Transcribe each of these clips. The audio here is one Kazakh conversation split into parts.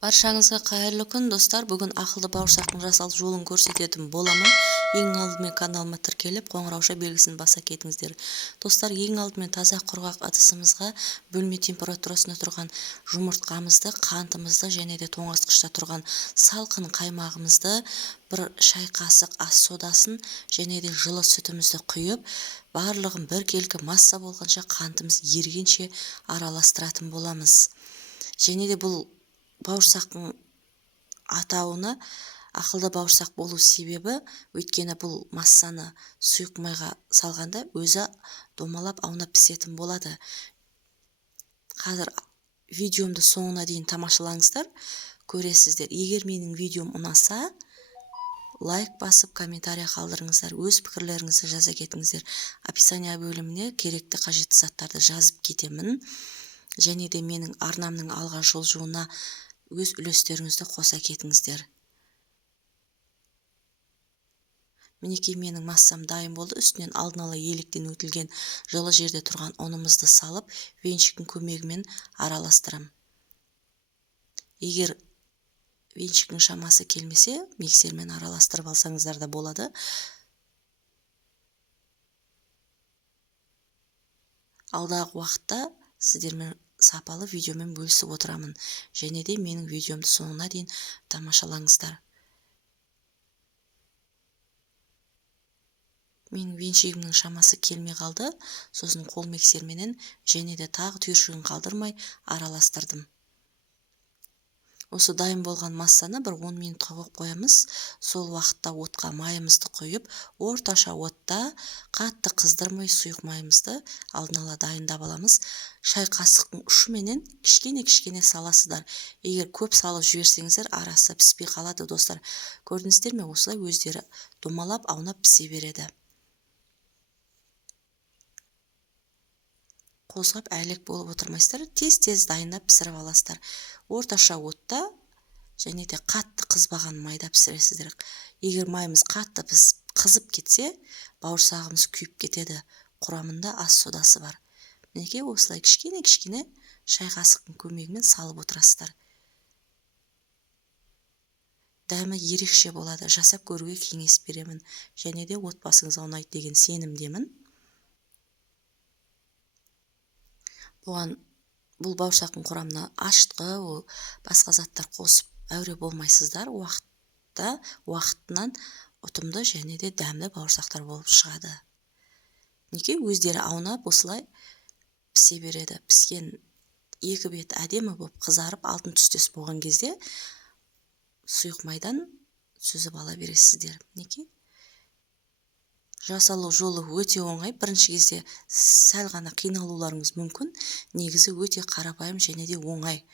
Баршаңызға қайырлы күн, достар. Бүгін ақылды бауырсақтың жасалу жолын көрсететін боламын. Ең алдымен каналыма тіркеліп, қоңырауша белгісін баса кетіңіздер. Достар, ең алдымен таза құрғақ ыдысымызға бөлме температурасында тұрған жұмыртқамызды, қантымызды және де тоңазытқышта тұрған салқын қаймағымызды, бір шай қасық ас содасын және де жылы сүтімізді құйып, барлығын бір келкі масса болғанша қантымыз ергенше араластыратын боламыз. Және де бұл бауырсақтың атауына ақылды бауырсақ болу себебі, өйткені бұл массаны сұйық майға салғанда өзі домалап аунап пісетін болады. Қазір видеомды соңына дейін тамашалаңыздар, көресіздер. Егер менің видеом ұнаса, лайк басып, комментария қалдырыңыздар, өз пікірлеріңізді жаза кетіңіздер. Описание бөліміне керекті қажетті заттарды жазып кетемін. Және де менің арнамның алға жылжуына өз үлестеріңізді қоса кетіңіздер. Мінекей менің массам дайын болды. Үстінен алдын ала електен өтілген жылы жерде тұрған ұнымызды салып, венчиктің көмегімен араластырам. Егер венчиктің шамасы келмесе, миксермен араластырып алсаңыздар да болады. Алдағы уақытта сіздермен сапалы видеомен бөлісіп отырамын. Және де менің видеомды соңына дейін тамашалаңыздар. Менің венчигімнің шамасы келмей қалды. Сосын қол миксерменен және де тағы түйіршігін қалдырмай араластырдым. Осы дайын болған массаны бір 10 минутқа қойып қоямыз. Сол уақытта отқа майымызды құйып, орташа отта қатты қыздырмай сұйық майымызды алдын ала дайындап аламыз. Шай қасықтың ұшыменен кішкене саласыздар. Егер көп салып жіберсеңіздер, арасы піспей қалады, достар. Көрдіңіздер ме? Осылай өздері домалап, аунап пісе береді. Қозғап әлек болып отырмайсыздар, тез дайындап пісіріп аласыздар. Орташа отта және де қатты қызбаған майда пісіресіздер. Егер майымыз қатты қызып кетсе, бауырсағымыз күйіп кетеді. Құрамында ас содасы бар. Мінекей осылай кішкене шай қасықтың көмегімен салып отырасыздар. Дәмі ерекше болады. Жасап көруге кеңес беремін. Және де отбасыңызға ұнайды деген сенімдемін. Бұл бауырсақтың құрамына ашытқы, басқа заттар қосып әуре болмайсыздар. Уақытынан ұтымды және де дәмді бауырсақтар болып шығады. Неке өздері аунап осылай пісе береді. Піскен екі бет әдемі болып қызарып, алтын түстес болған кезде сұйық майдан сүзіп ала бересіздер. Неке жасалу жолы өте оңай. Бірінші кезде сәл ғана қиналуларыңыз мүмкін. Негізі өте қарапайым және де оңай.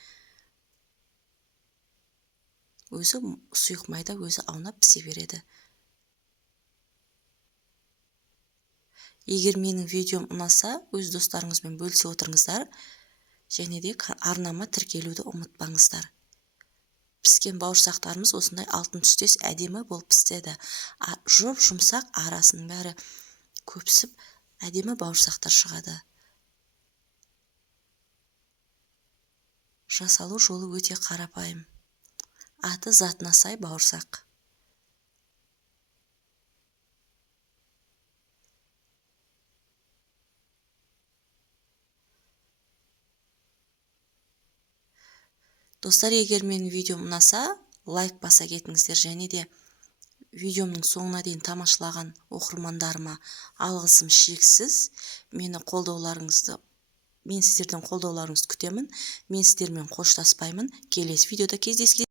Өзі сұйық майда өзі аунап пісе береді. Егер менің видеом ұнаса, өз достарыңызбен бөлісе отырыңыздар. Және де арнама тіркелуді ұмытпаңыздар. Піскен бауырсақтарымыз осындай алтын түстес әдемі болып піседі. Жұмсақ, арасының бәрі көпсіп, әдемі бауырсақтар шығады. Жасалу жолы өте қарапайым. Аты затына сай бауырсақ. Достар, егер менің видеом ұнаса, лайк баса кетіңіздер. Және де видеомның соңына дейін тамашалаған оқырмандарыма алғысым шексіз. Мен сіздерден қолдауларыңызды күтемін. Мен сіздермен қоштаспаймын. Келесі видеода кездескенше.